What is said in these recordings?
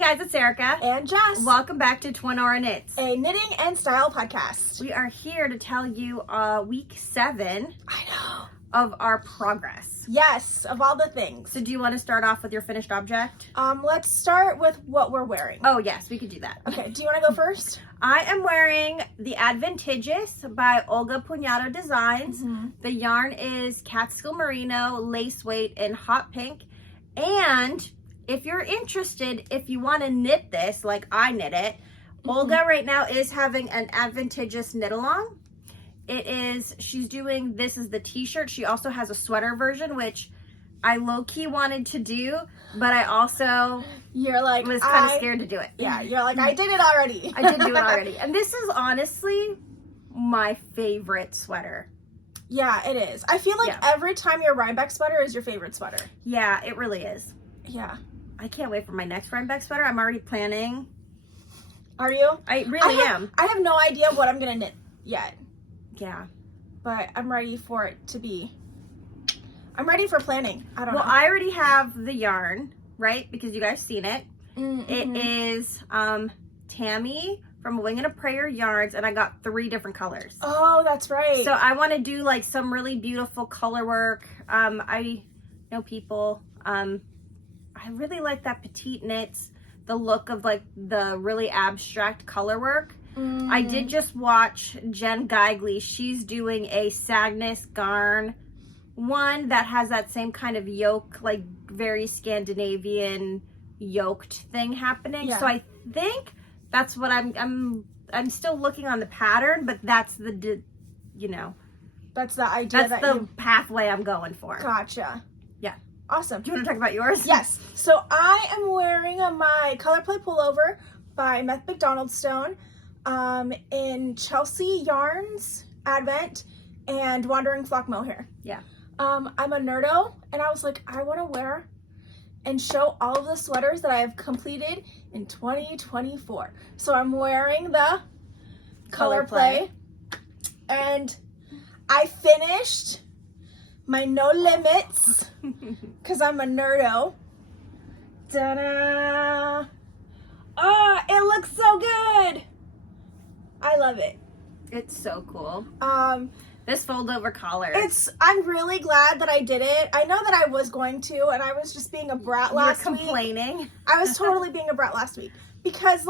guys, it's Erica and Jes. Welcome back to Twin Norah Knits, a knitting and style podcast. We are here to tell you week 7 I know. of our progress. Yes, of all the things. So do you want to start off with your finished object? Let's start with what we're wearing. Oh yes, we could do that. Okay, do you want to go first? I am wearing the Adventitious by Olga Putano Designs. The yarn is Catskill Merino, lace weight, and hot pink. And if you're interested, if you want to knit this like I knit it, Olga right now is having an Adventitious knit along. She's doing, this is the t-shirt. She also has a sweater version, which I low-key wanted to do, but I also was kind of scared to do it. Yeah, you're like, I did it already. I did do it already. And this is honestly my favorite sweater. Yeah, it is. I feel like every time your Rhinebeck sweater is your favorite sweater. Yeah, it really is. Yeah. I can't wait for my next Rhinebeck sweater. I'm already planning. Are you? I really am. I have no idea what I'm going to knit yet. Yeah. But I'm ready for it to be. I'm ready for planning. I don't know. Well, I already have the yarn, right? Because you guys seen it. It is Tammy from Wing and a Prayer Yarns, and I got 3 different colors. Oh, that's right. So I want to do like some really beautiful color work. I know people. I really like that petite knits, the look of like the really abstract color work. I did just watch Jen Geigley. She's doing a Sagness Garn one that has that same kind of yoke, like very Scandinavian yoked thing happening. Yeah. So I think that's what I'm still looking on the pattern, but that's the that's the idea. That's the pathway I'm going for. Gotcha. Yeah. Awesome. Do you want to talk about yours? Yes. So I am wearing my Color Play pullover by Beth MacDonaldstone in Chelsea Yarns Advent and Wandering Flock Mohair. Yeah. I'm a nerdo, and I was like, I want to wear and show all of the sweaters that I have completed in 2024. So I'm wearing the Color Play, and I finished my No Limits because I'm a nerdo. Ta-da! Oh, it looks so good. I love it. It's so cool. This fold over collar. I'm really glad that I did it. I know that I was going to, and I was just being a brat last week. You're complaining. I was totally being a brat last week because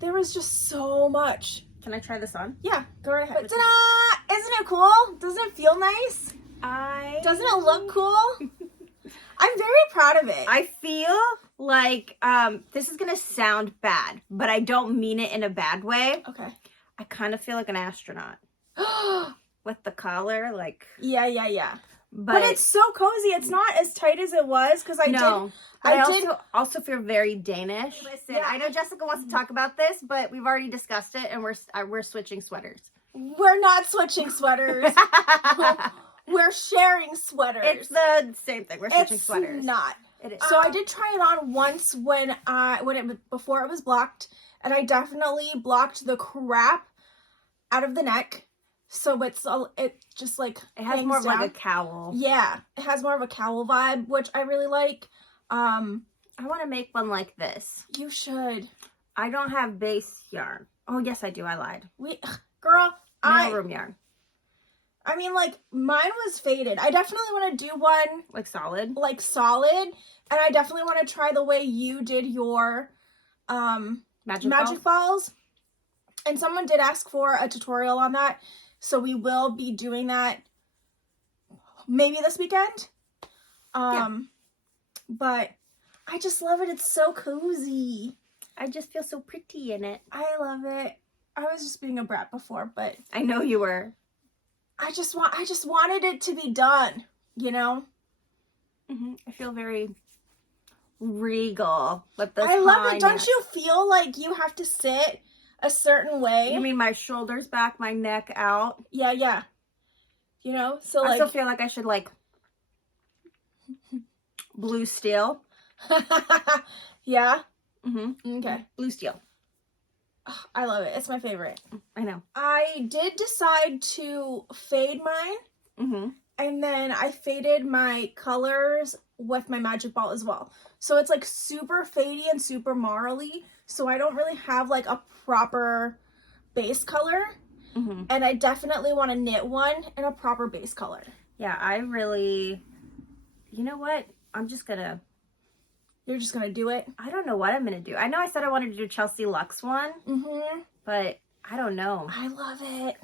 there was just so much. Can I try this on? Yeah, go right ahead. Ta-da! Isn't it cool? Doesn't it feel nice? Doesn't it look cool? I'm very proud of it. I feel like this is gonna sound bad, but I don't mean it in a bad way. Okay. I kind of feel like an astronaut with the collar, like. Yeah. But it's so cozy. It's not as tight as it was because I also feel very Danish. Listen, yeah. I know Jessica wants to talk about this, but we've already discussed it, and we're switching sweaters. We're not switching sweaters. We're sharing sweaters. It's the same thing. We're switching sweaters. It's not. It is. So I did try it on once before it was blocked, and I definitely blocked the crap out of the neck. So it just like it has more of like a cowl. Yeah, it has more of a cowl vibe, which I really like. I want to make one like this. You should. I don't have base yarn. Oh yes, I do. I lied. Girl, room yarn. I mean, mine was faded. I definitely want to do one like solid, and I definitely want to try the way you did your magic balls. And someone did ask for a tutorial on that, so we will be doing that maybe this weekend. But I just love it. It's so cozy. I just feel so pretty in it. I love it. I was just being a brat before, but I know you were. I just wanted it to be done, you know? I feel very regal with the I love it. Don't you feel like you have to sit a certain way? You mean my shoulders back, my neck out? Yeah. You know? So I still feel like I should blue steel. Yeah? Okay. Blue steel. I love it. It's my favorite. I know. I did decide to fade mine. And then I faded my colors with my magic ball as well. So it's like super fadey and super marly. So I don't really have like a proper base color. Mm-hmm. And I definitely want to knit one in a proper base color. Yeah, I really, you know what? I'm just gonna. You're just gonna do it? I don't know what I'm gonna do. I know I said I wanted to do Chelsea Luxe one, but I don't know. I love it.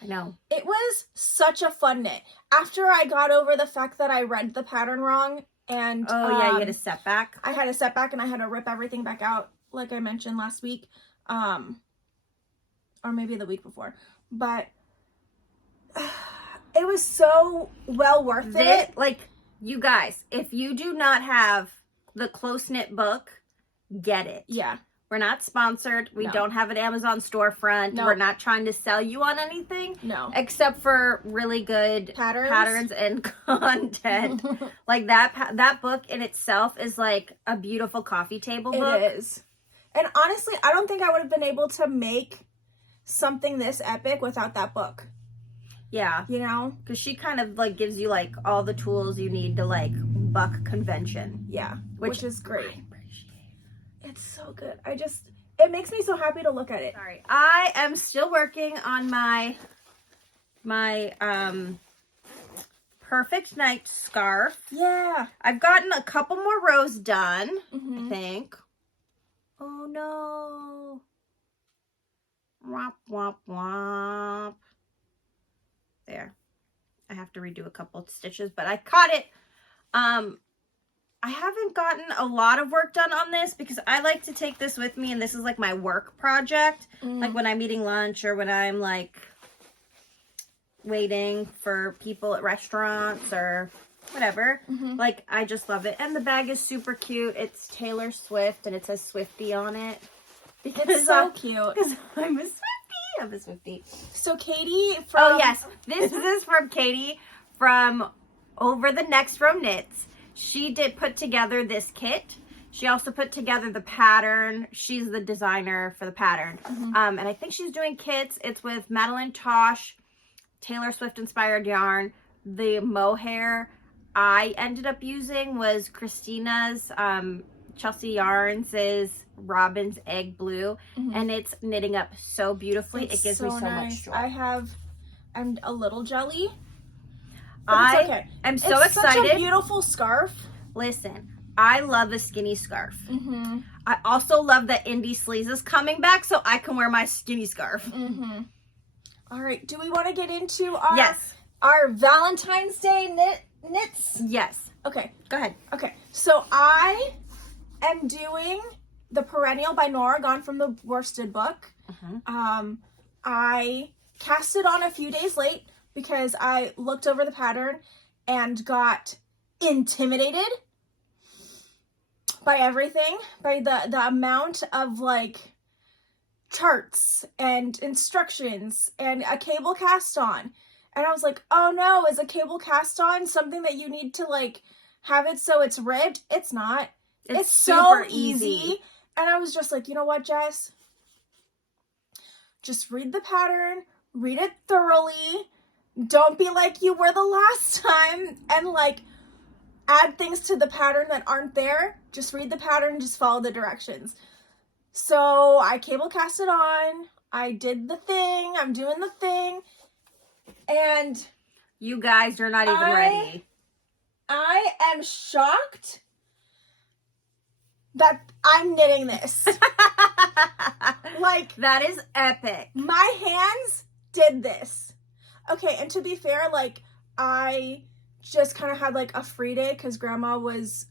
I know. It was such a fun knit. After I got over the fact that I read the pattern wrong and yeah, you had a setback. I had a setback and I had to rip everything back out, like I mentioned last week, or maybe the week before. But it was so well worth it. Like, you guys, if you do not have the Close Knit book, get it. Yeah. We're not sponsored. We don't have an Amazon storefront. No. We're not trying to sell you on anything. No. Except for really good patterns and content. Like that book in itself is like a beautiful coffee table book. It is. And honestly, I don't think I would have been able to make something this epic without that book. Yeah. You know? Because she kind of like gives you like all the tools you need to like buck convention. Yeah. Which is great. I appreciate. It's so good. It makes me so happy to look at it. Sorry. I am still working on my Perfect Night scarf. Yeah. I've gotten a couple more rows done, I think. Oh no. Womp, womp, womp. There. I have to redo a couple stitches, but I caught it. I haven't gotten a lot of work done on this because I like to take this with me, and this is like my work project. Like when I'm eating lunch or when I'm like waiting for people at restaurants or whatever. Like, I just love it. And the bag is super cute. It's Taylor Swift and it says Swiftie on it. Because it's so cute. Because I'm a Swiftie. I'm a Swiftie. So Katie from... Oh, yes. This is from Katie from Over the Next Row Knits. She did put together this kit. She also put together the pattern. She's the designer for the pattern. And I think she's doing kits. It's with Madeline Tosh, Taylor Swift inspired yarn. The mohair I ended up using was Christina's Chelsea Yarns' Robin's Egg Blue. And it's knitting up so beautifully. It gives me so much joy. I'm a little jelly. I am so excited. It's such a beautiful scarf. Listen, I love a skinny scarf. I also love that Indie Sleaze is coming back so I can wear my skinny scarf. All right. Do we want to get into our Valentine's Day knits? Yes. Okay. Go ahead. Okay. So I am doing the Perennial by Norah, Gaughan from the Worsted book. I cast it on a few days late because I looked over the pattern and got intimidated by everything, by the amount of like charts and instructions and a cable cast on. And I was like, oh no, is a cable cast on something that you need to like have it so it's ribbed? It's not. It's so easy. And I was just like, you know what, Jess? Just read the pattern, read it thoroughly. Don't be like you were the last time and like add things to the pattern that aren't there. Just read the pattern, just follow the directions. So I cable cast it on. I did the thing. I'm doing the thing. And you guys are not even ready. I am shocked that I'm knitting this. Like, that is epic. My hands did this. Okay, and to be fair, like, I just kind of had, like, a free day because Grandma was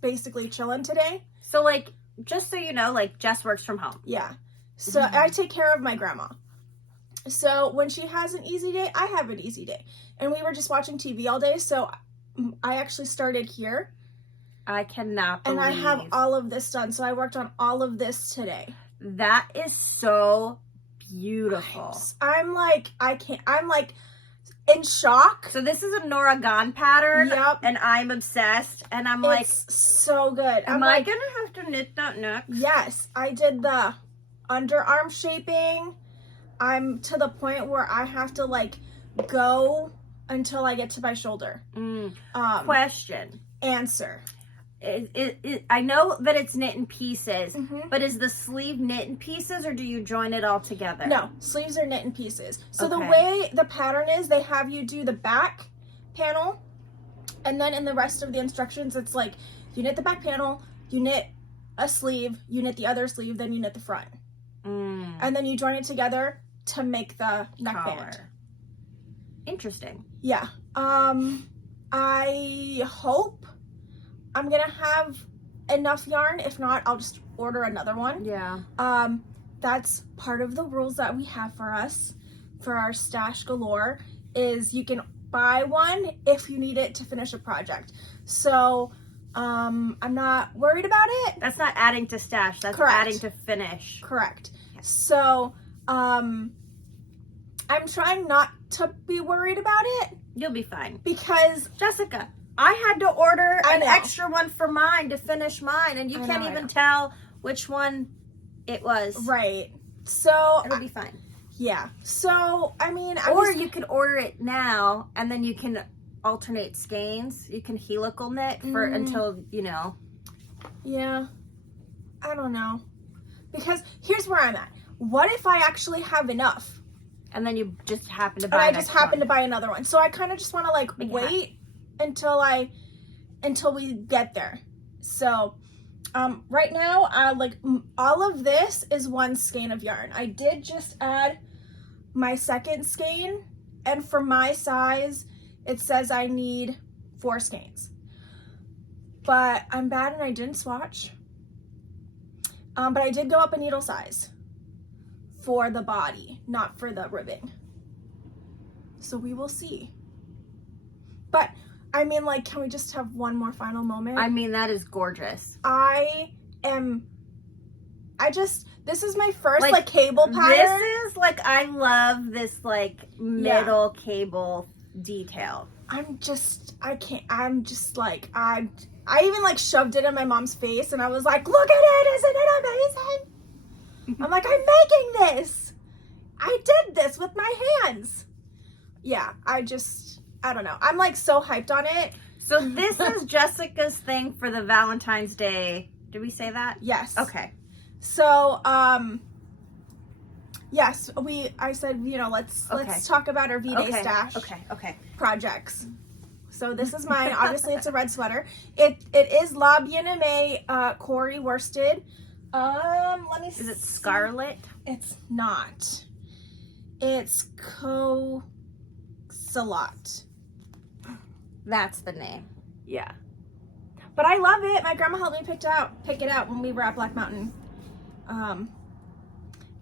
basically chilling today. So, like, just so you know, like, Jess works from home. Yeah. So, I take care of my grandma. So, when she has an easy day, I have an easy day. And we were just watching TV all day, so I actually started here. I cannot believe. And I have all of this done, so I worked on all of this today. That is so beautiful. I'm like in shock. So this is a Norah Gaughan pattern. Yep. And I'm obsessed. And I'm it's like, so good. Am I gonna have to knit that next? Yes. I did the underarm shaping. I'm to the point where I have to like go until I get to my shoulder. Question. Answer. I know that it's knit in pieces, but is the sleeve knit in pieces or do you join it all together? No, sleeves are knit in pieces. So Okay. the way the pattern is, they have you do the back panel, and then in the rest of the instructions, it's like you knit the back panel, you knit a sleeve, you knit the other sleeve, then you knit the front. And then you join it together to make the neckband. Interesting. Yeah. I hope I'm gonna have enough yarn. If not, I'll just order another one. Yeah. That's part of the rules that we have for us for our Stash Galore is you can buy one if you need it to finish a project. So I'm not worried about it. That's not adding to stash, that's Correct. adding to finish. Correct. So I'm trying not to be worried about it You'll be fine. because Jessica, I had to order I an know. extra one for mine to finish mine, and you I can't know, I even know. tell which one it was. right. So It'll be fine. yeah. So I mean, Or you could order it now, and then you can alternate skeins. You can helical knit for until, you know. Yeah. I don't know. Because here's where I'm at. What if I actually have enough? And then you just happen to And buy I just happen to buy another one. So I kind of just want to like Make it wait until we get there. So right now, all of this is one skein of yarn. I did just add my second skein, and for my size, it says I need 4 skeins. But I'm bad and I didn't swatch. But I did go up a needle size for the body, not for the ribbing. So we will see. But I mean, like, can we just have one more final moment? I mean, that is gorgeous. This is my first Like, like cable pattern. This is like, I love this like middle cable detail. I even like shoved it in my mom's face and I was like, look at it, isn't it amazing? I'm like, I'm making this. I did this with my hands. Yeah, I don't know. I'm like so hyped on it. So this is Jessica's thing for the Valentine's Day. Did we say that? Yes. Okay. So, yes, I said, you know, let's talk about our V-Day stash projects. So this is mine. Obviously, it's a red sweater. It is La Bien-Aimée Corey worsted. Let me see. Is it Scarlet? It's not. It's Co-Salot. That's the name. Yeah. But I love it. My grandma helped me pick it out when we were at Black Mountain.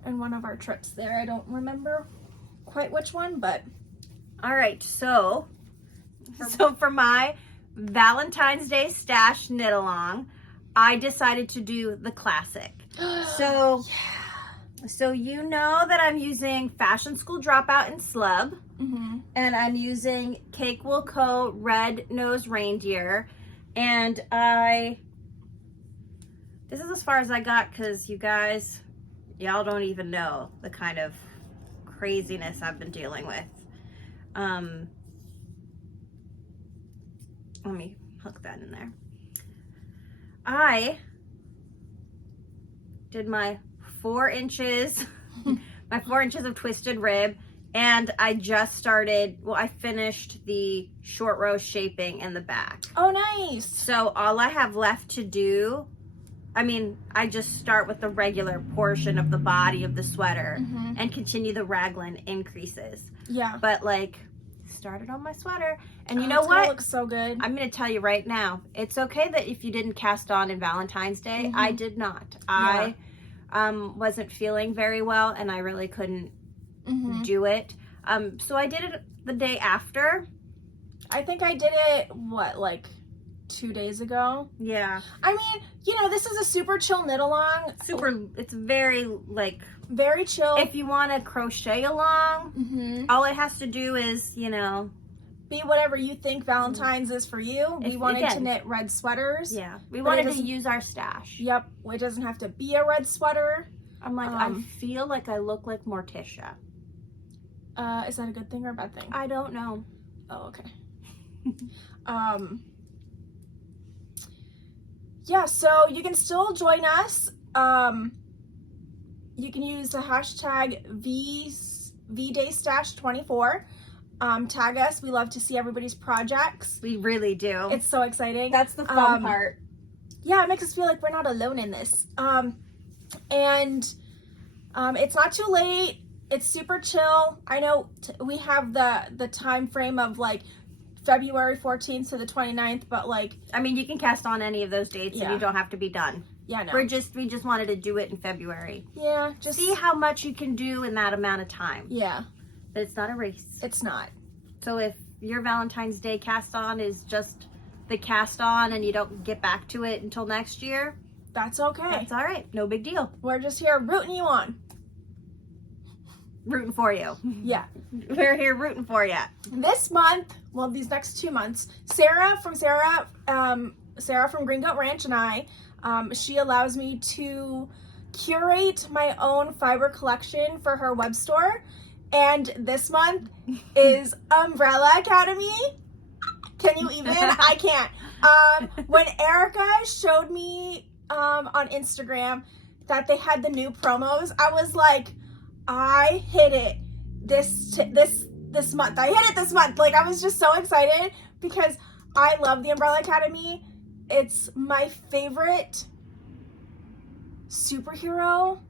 In one of our trips there. I don't remember quite which one, but All right, so for my Valentine's Day stash knit along, I decided to do the classic. So you know that I'm using Fashion School Dropout in Slub, and I'm using Cake Will Co. Red Nose Reindeer, and this is as far as I got because y'all don't even know the kind of craziness I've been dealing with. Let me hook that in there. I did my 4 inches, my 4 inches of twisted rib, and I just started, I finished the short row shaping in the back. Oh, nice. So all I have left to do, I just start with the regular portion of the body of the sweater and continue the raglan increases. Yeah. But started on my sweater, and you know It's what? gonna look so good. I'm going to tell you right now, it's okay that if you didn't cast on in Valentine's Day, I did not. Yeah. I wasn't feeling very well, and I really couldn't do it. So I did it the day after. I think I did it, 2 days ago? Yeah. This is a super chill knit along. It's very, Very chill. if you want to crochet along, all it has to do is, Be whatever you think Valentine's is for you. We wanted to knit red sweaters. yeah, we But it wanted to doesn't- use our stash. Yep. It doesn't have to be a red sweater. I'm like, I feel like I look like Morticia. Is that a good thing or a bad thing? I don't know. Oh, okay. Yeah, so you can still join us. You can use the hashtag VDayStash24. Tag us. We love to see everybody's projects. We really do. It's so exciting. That's the fun part. Yeah, it makes us feel like we're not alone in this. It's not too late. It's super chill. I know we have the time frame of like February 14th to the 29th, but like, I mean, you can cast on any of those dates and you don't have to be done. Yeah, no. We just wanted to do it in February. Yeah, just see how much you can do in that amount of time. Yeah. But it's not a race. It's not. So if your Valentine's Day cast on is just the cast on and you don't get back to it until next year, that's okay. That's all right. No big deal. We're just here rooting you on. Rooting for you. Yeah. We're here rooting for you. This month, well, these next 2 months, Sarah from Green Goat Ranch and I, she allows me to curate my own fiber collection for her web store. And this month is Umbrella Academy. Can you even? I can't. When Erica showed me on Instagram that they had the new promos, I was like, I hit it this month. I hit it this month. Like, I was just so excited because I love the Umbrella Academy. It's my favorite superhero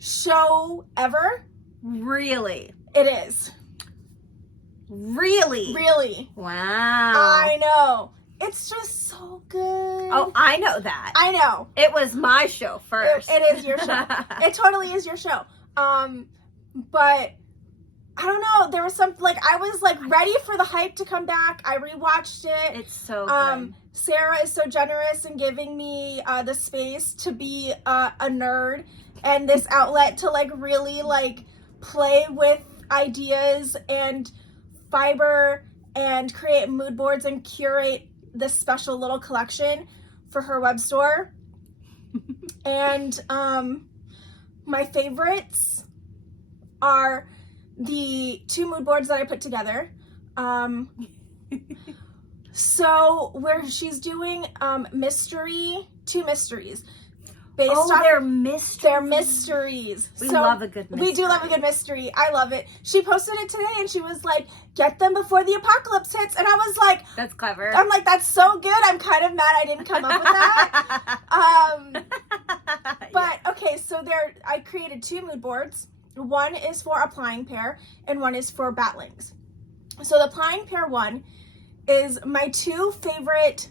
show ever. Really? It is. Really? Really. Wow. I know. It's just so good. Oh, I know that. I know. It was my show first. It is your show. It totally is your show. But I don't know. There was something like I was like ready for the hype to come back. I rewatched it. It's so good. Sarah is so generous in giving me the space to be a nerd and this outlet to like really like play with ideas and fiber and create mood boards and curate this special little collection for her web store. And my favorites are the 2 mood boards that I put together. So where she's doing two mysteries. They're mysteries. They're mysteries. We love a good mystery. We do love a good mystery. I love it. She posted it today and she was like, get them before the apocalypse hits. And I was like, that's clever. I'm like, that's so good. I'm kind of mad I didn't come up with that. But okay, so I created 2 mood boards. One is for a plying pair and one is for batlings. So the plying pair one is my 2 favorite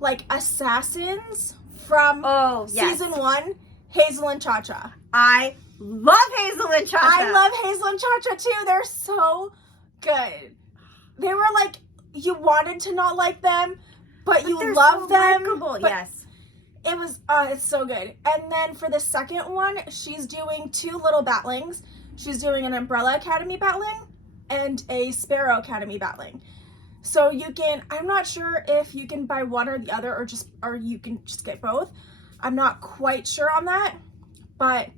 like assassins from season 1, Hazel and Cha-Cha. I love Hazel and Cha-Cha. I love Hazel and Cha-Cha too. They're so good. They were like, you wanted to not like them, but you love them. Likeable. Yes. It was, it's so good. And then for the second one, she's doing 2 little batlings. She's doing an Umbrella Academy batling and a Sparrow Academy batling. So you can, I'm not sure if you can buy one or the other or you can just get both. I'm not quite sure on that, but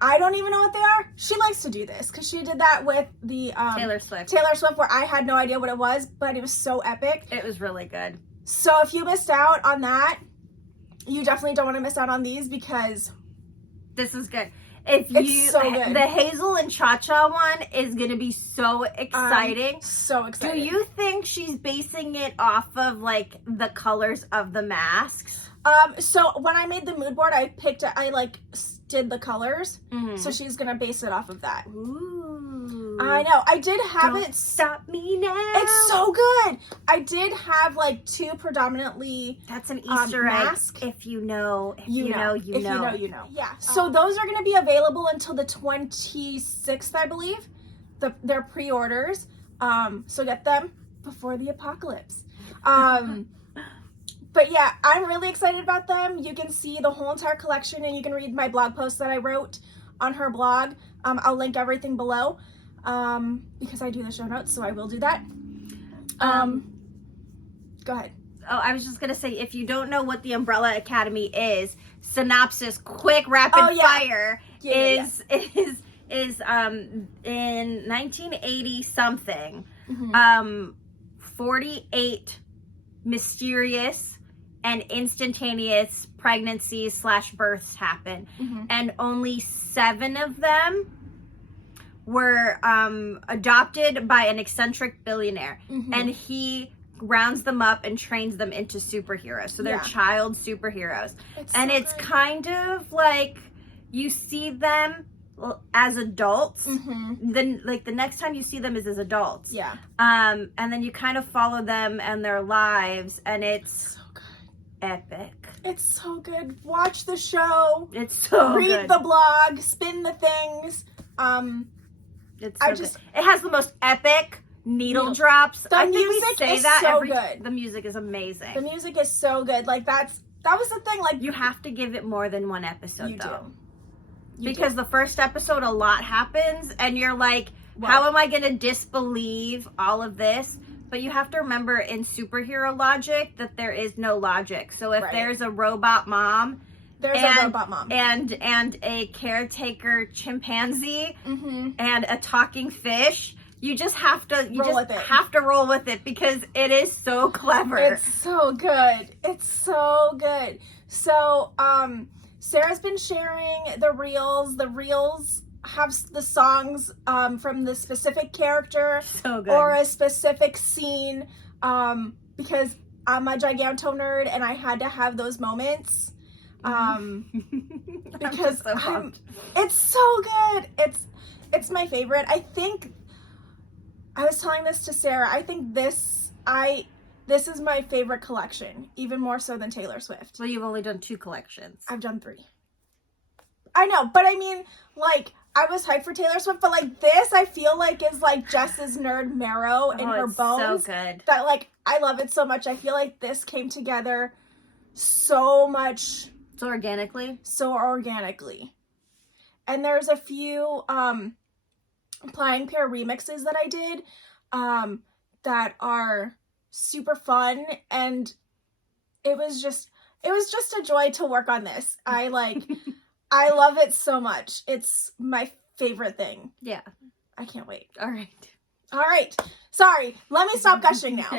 I don't even know what they are. She likes to do this because she did that with the Taylor Swift where I had no idea what it was, but it was so epic. It was really good. So if you missed out on that, you definitely don't want to miss out on these because this is good. It's so good. The Hazel and Cha-Cha one is going to be so exciting. So excited. Do you think she's basing it off of like the colors of the masks? So when I made the mood board, I did the colors. Mm-hmm. So she's going to base it off of that. Ooh. I know. I did have Don't stop me now. It's so good. I did have like 2 predominantly. That's an Easter egg. Mask. If you know, you know. Yeah. So those are going to be available until the 26th, I believe. They're pre-orders. So get them before the apocalypse. But yeah, I'm really excited about them. You can see the whole entire collection and you can read my blog post that I wrote on her blog. I'll link everything below because I do the show notes, so I will do that. Go ahead. Oh, I was just going to say, if you don't know what the Umbrella Academy is, synopsis, quick, rapid fire, is in 1980 something. 48 mysterious and instantaneous pregnancies / births happen, and only 7 of them were adopted by an eccentric billionaire, and he rounds them up and trains them into superheroes. So they're child superheroes. It's kind of like you see them as adults. Then like the next time you see them is as adults. And then you kind of follow them and their lives, and it's so good. Epic. It's so good. Watch the show. It's so Read good. the blog. Spin the things. It's so good. It has the most epic needle drops. The music is so good. The music is amazing. The music is so good. Like that was the thing. Like you have to give it more than one episode though. Because the first episode a lot happens and you're like, how am I going to disbelieve all of this? But you have to remember in superhero logic that there is no logic. So if there's a robot mom, and a caretaker chimpanzee and a talking fish, you just have to roll with it because it is so clever. It's so good. It's so good. So Sarah's been sharing the reels. The reels have the songs from the specific character or a specific scene because I'm a Giganto nerd and I had to have those moments because it's so good. It's my favorite. I think I was telling this to Sarah. I think this is my favorite collection, even more so than Taylor Swift. Well, you've only done 2 collections. I've done 3. I know, but I mean, like, I was hyped for Taylor Swift, but like this, I feel like is like Jess's nerd marrow in her bones. So good. That like I love it so much. I feel like this came together so much, so organically. And there's a few Plying pair remixes that I did that are super fun, and it was just a joy to work on this. I love it so much. It's my favorite thing. Yeah. I can't wait. All right. Sorry. Let me stop gushing now.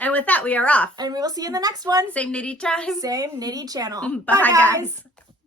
And with that, we are off. And we will see you in the next one. Same nitty time. Same nitty channel. Bye, guys.